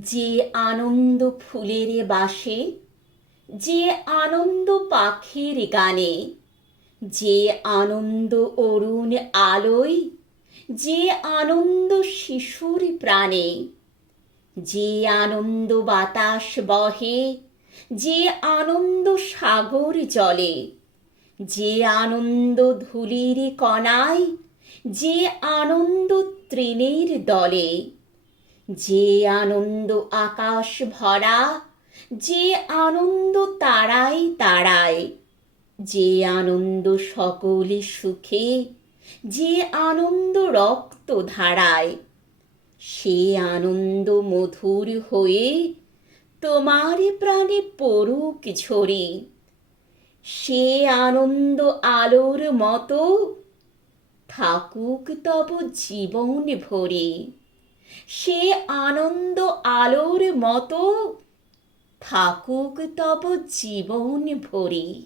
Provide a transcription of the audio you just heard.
যে আনন্দ ফুলের বাসে, যে আনন্দ পাখির গানে, যে আনন্দ অরুণ আলোয়, যে আনন্দ শিশুর প্রাণে, যে আনন্দ বাতাস বহে, যে আনন্দ সাগর জলে, যে আনন্দ ধূলির কণায়, যে আনন্দ তৃণের দলে, যে আনন্দ আকাশ ভরা, যে আনন্দ তারায় তারায়, যে আনন্দ সকল সুখে, যে আনন্দ রক্ত ধারায়, সে আনন্দ মধুর হয়ে তোমার প্রাণে পড়ুক ঝরে। সে আনন্দ আলোর মতো থাকুক তব জীবন ভরে। সে আনন্দ আলোর মতো থাকুক তব জীবন ভরে।